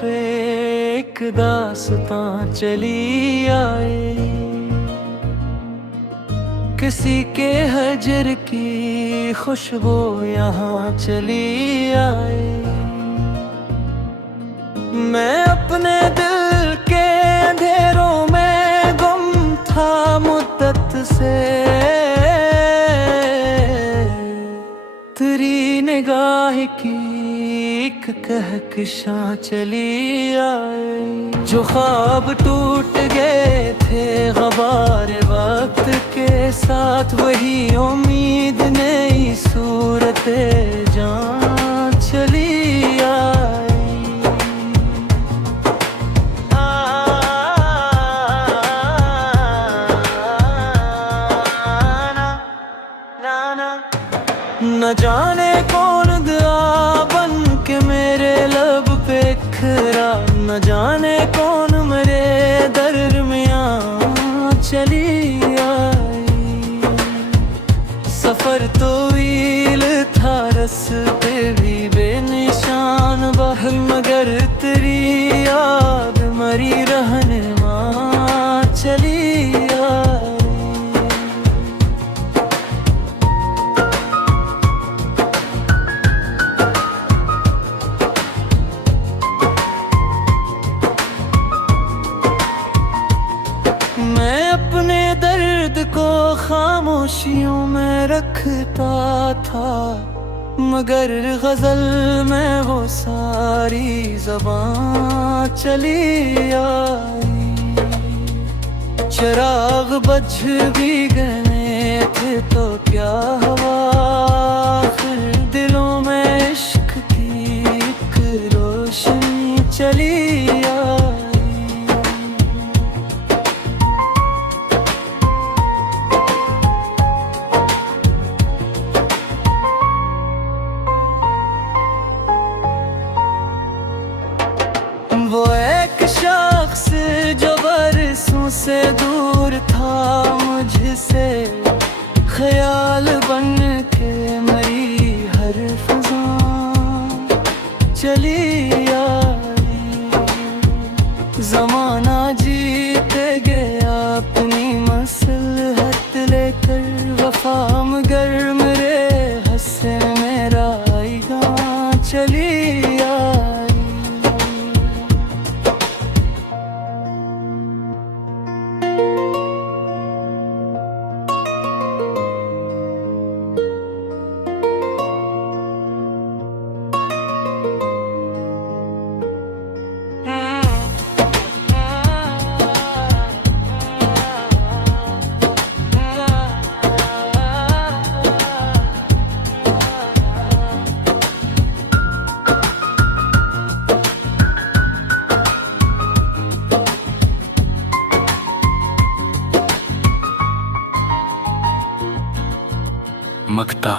पे एक दास्तां चली आए, किसी के हजर की खुशबू यहाँ चली आए। मैं अपने दिल के अंधेरों में गुम था मुद्दत से, तेरी निगाह की एक कहकशां चली आए। जो ख्वाब टूट गए थे ग़बार वक्त के साथ, वही उम्मीद नई सूरत जान चली आई। न जाने कौन दुआ बन के मेरे लब पे खरा, न जाने कौन मेरे दरमियाँ चली आई। सफर तो वील था, रास्ते भी बेनिशान बाहर, मगर तेरी याद मरी रहनुमा चली आई। मैं अपने दर्द को खामोशियों में रखता था, मगर गजल में वो सारी ज़बां चली आई। चिराग बुझ भी गए थे तो क्या हुआ, आखिर दिलों में इश्क की एक रोशनी चली आई। वो एक शख्स जो बरसों से दूर था मुझसे, ख्याल बन के मेरी हर फ़ज़ा चली आई। ज़माना जीते गया अपनी मसलहत लेकर, वफ़ा मगर मेरे हस्से मेरा आईगा चली आई। मक्ता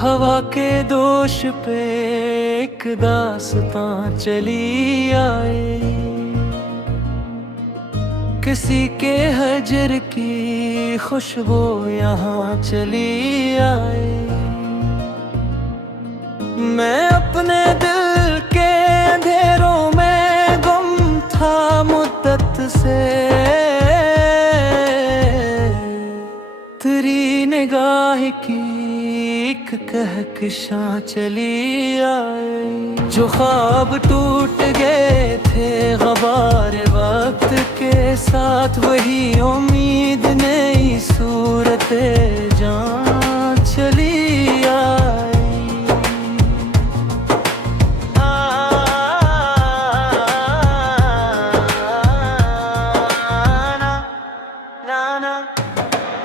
हवा के दोष पे एक दास्तां चली आए, किसी के हजर की खुशबू यहाँ चली आए। मैं अपने दिल के अंधेरों में गुम था मुद्दत से, तेरी निगाह की एक कहकशां चली आई। जो ख्वाब टूट गए थे ग़बार वक्त के साथ, वही उम्मीद नई सूरत जान चली आई।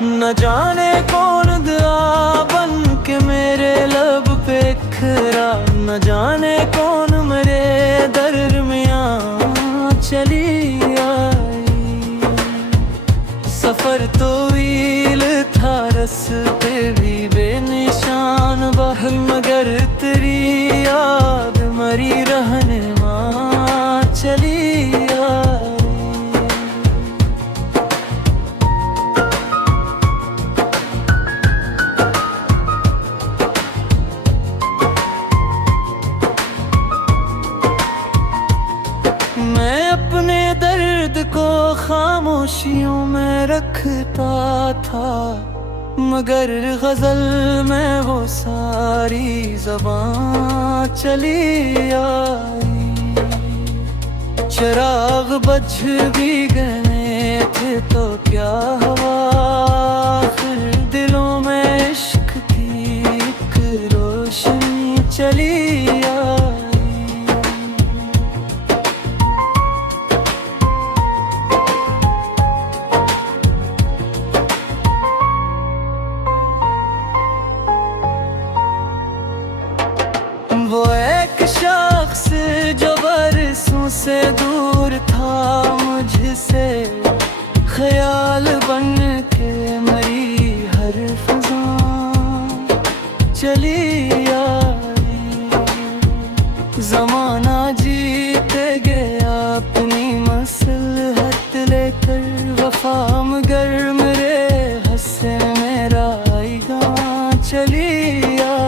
न जाने कौन दुआ बन के मेरे लब पे खरा, न जाने कौन मेरे दरमियाँ चली आई। सफर सफर तो वील था, रस्ते भी बेनिशान बहल, मगर तेरी याद मरी रहने माँ चली आई। मैं अपने दर्द को खामोशियों में रखता था, मगर गजल में वो सारी ज़बां चली आई। चिराग बुझ भी गए थे तो क्या हुआ, फिर दिलों में इश्क की एक रोशनी चली आई। वो एक शख्स जो बरसों से दूर था मुझसे, ख्याल बन के मेरी हर फिजा चली आई। जमाना जीते गया अपनी मसलहत लेकर, वफा मगर मेरे हस्से मेरा आईगा चली आई।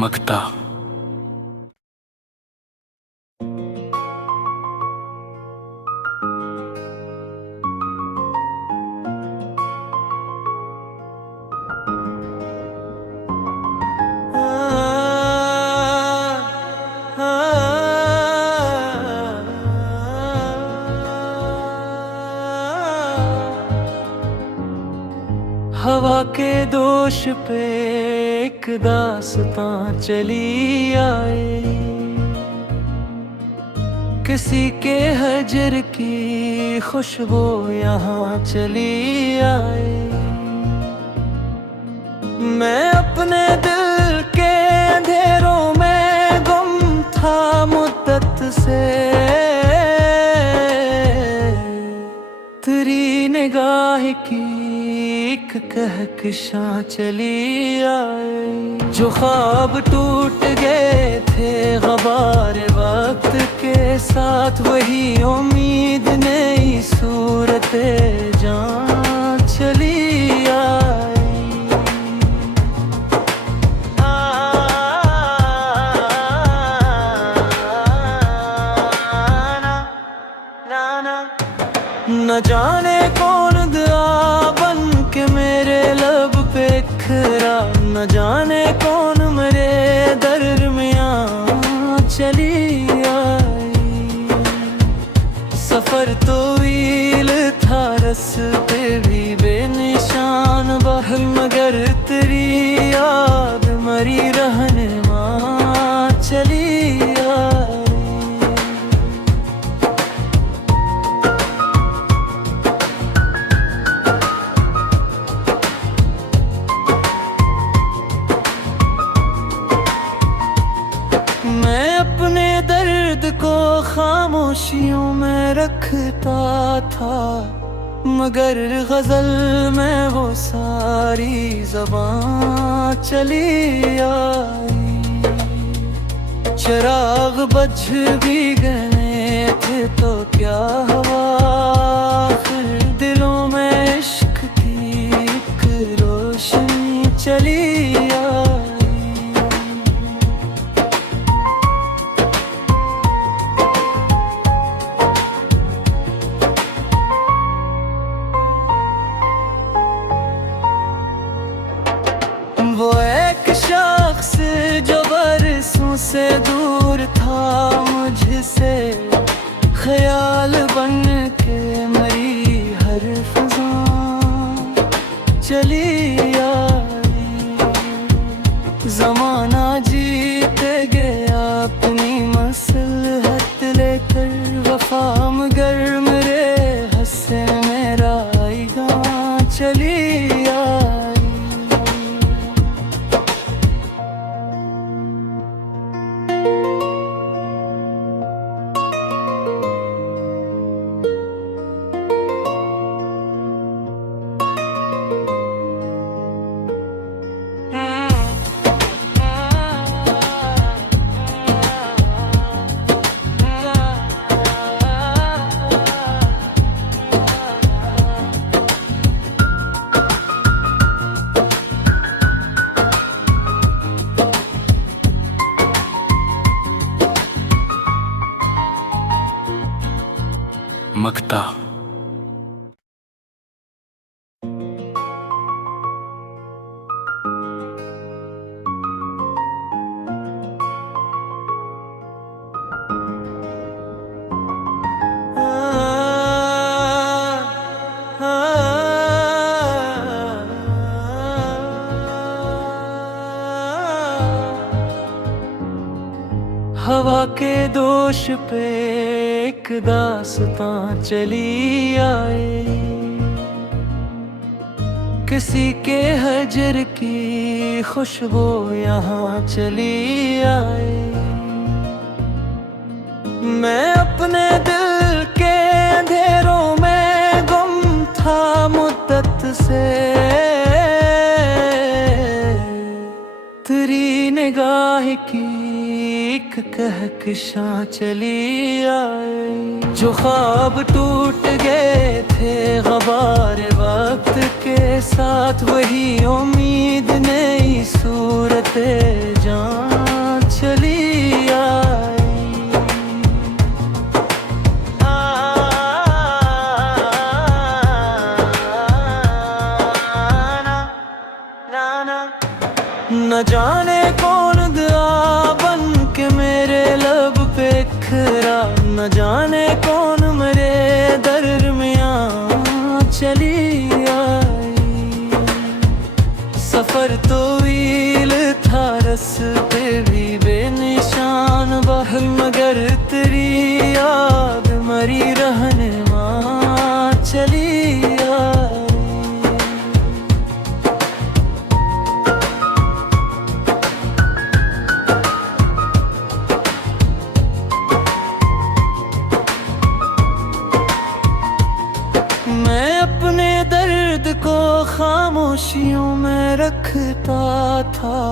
मक्ता हवा के दोष पे एक दास्तां चली आए, किसी के हजर की खुशबू यहाँ चली आए। मैं अपने दिल के अंधेरों में गुम था मुद्दत से, तेरी निगाह की एक कहकशां चली आई। जो ख्वाब टूट गए थे गबार वक्त के साथ, वही उम्मीद नई सूरत जान चली आई। न जाने कौन दया बन के मेरे लब पे खरा, न जाने कौन मेरे दरमियां चली आई। सफर तो वील था, रस्ते भी बेनिशान बहल, मगर तेरी याद मरी रहने माँ चली आई। मैं अपने दर्द को खामोशियों में रखता था, मगर गजल में वो सारी ज़बां चली आई। चिराग बुझ भी गए थे तो क्या हुआ, फिर दिलों में इश्क की एक रोशनी चली आई। वो एक शख्स जो ख्याल बन के मेरी हर फिजा चली आई। जमाना जीते गया अपनी मसलहत लेकर, वफा मगर मेरे हंसे मेरा आएगा चली आई। मक्ता हवा के दोष पे एक दास्तां चली आए, किसी के हजर की खुशबू यहाँ चली आए। मैं अपने दिल के अंधेरों में गुम था मुद्दत से, तेरी निगाह की एक कहकशां चली आए। जो ख्वाब टूट गए थे गबार वक्त के साथ, वही उम्मीद नई सूरत जान चली आई। न जाने कौन दुआ बन के मेरे लब पे खरा, न जाने कौन मेरे दरमियां चली आई। सफर तो वील था रस्ते भी बेनिशान बहल, मगर तेरी याद मरी रहनुमा चली आई। मैं अपने दर्द को खामोशियों में रखता था,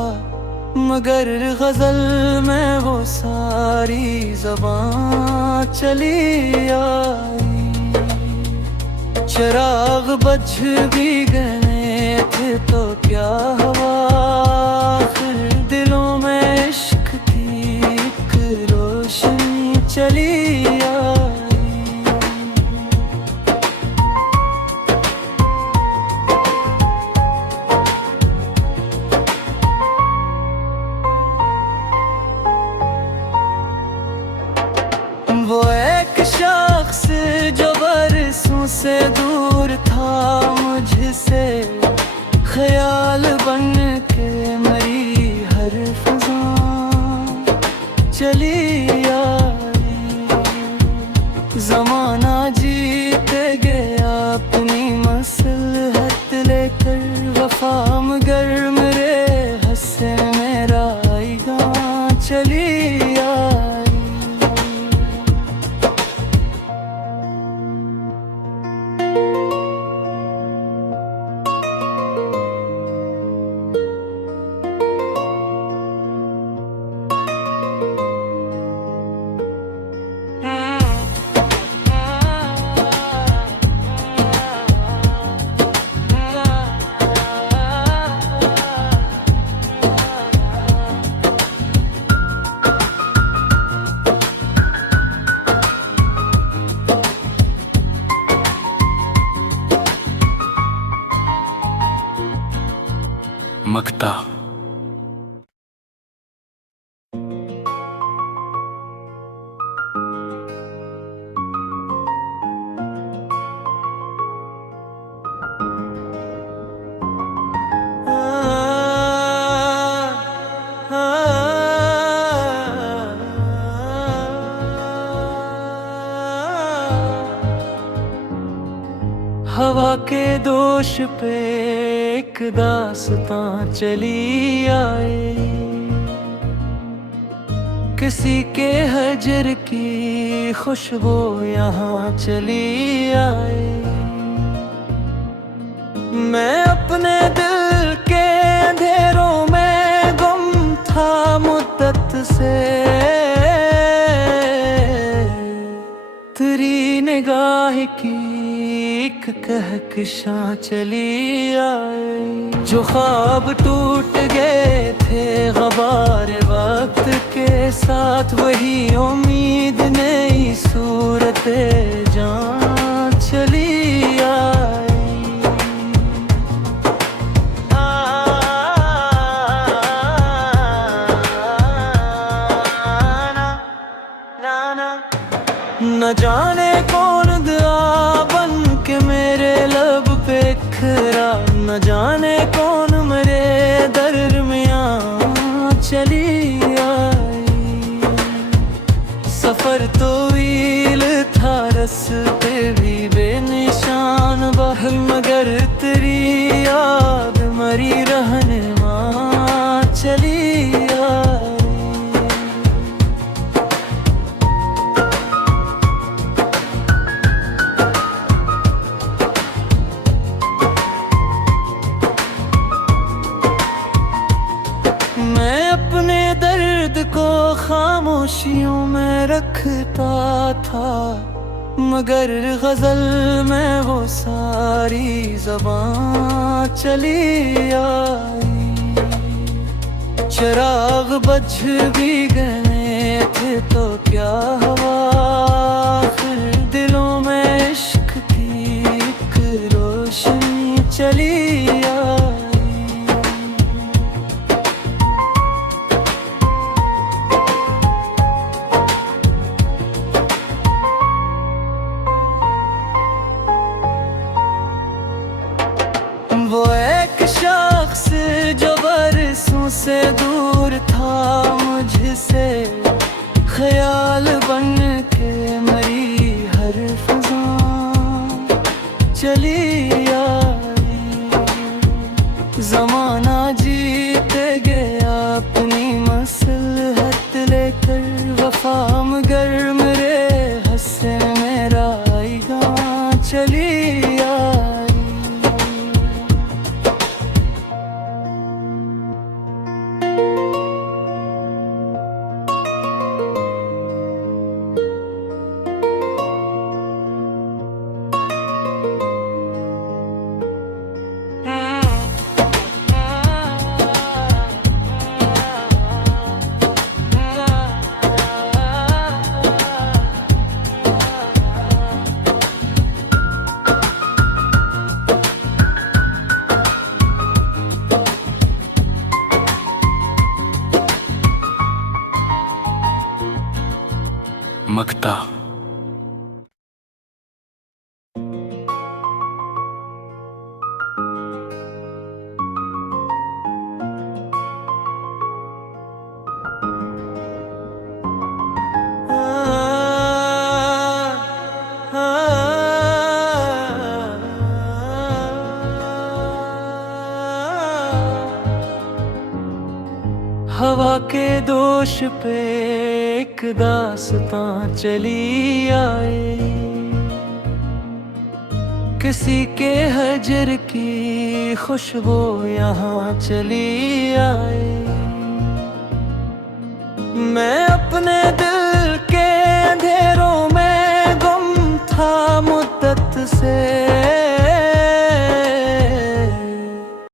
मगर गजल में वो सारी ज़बान चली आई। चिराग बुझ भी गए थे तो क्या हुआ, फिर दिलों में इश्क की एक रोशनी चली आई। वो एक शख्स जो बरसों से दूर था मुझसे, ख्याल बन के मेरी हर फिजा चली आई। जमाना जीते गया अपनी मसलहत लेकर, वफा मगर मेरे हंसे मेरा आएगा चली आई। मक्ता हवा के दोष पे एक दास्तां चली आए, किसी के हजर की खुशबू यहाँ चली आए। मैं अपने दिल के अंधेरों में गुम था मुद्दत से, तेरी निगाह की एक कहकशां चली आए। जो ख्वाब टूट गए थे ग़बार वक्त के साथ, वही उम्मीद नई सूरत जान चली आई। न जाने कौन दुआ बन के मेरे लब पे खरा, न जाने कौन मेरे दरमियाँ चली आई। सफर तो वील था, रास्ते भी बेनिशान बहल, मगर तेरी याद मरी रहनुमा चली आई। मैं अपने दर्द को खामोशियों में रखता था, मगर गजल में वो सारी ज़बां चली आई। चिराग बुझ भी गए थे तो क्या हुआ, फिर दिलों में इश्क की एक रोशनी चली आई। वो एक शख्स जो बरसों से दूर था मुझसे, ख्याल बन के मेरी हर फिज़ा चली आई। ज़माना जीते गया अपनी मसलहत लेकर, वफा मगर मेरे हसन मेरा आईगा चली आई। मक्ता हवा के दोष पे एक दास्तां चली आए, किसी के हजर की खुशबू यहाँ चली आए। मैं अपने दिल के अंधेरों में गुम था मुद्दत से,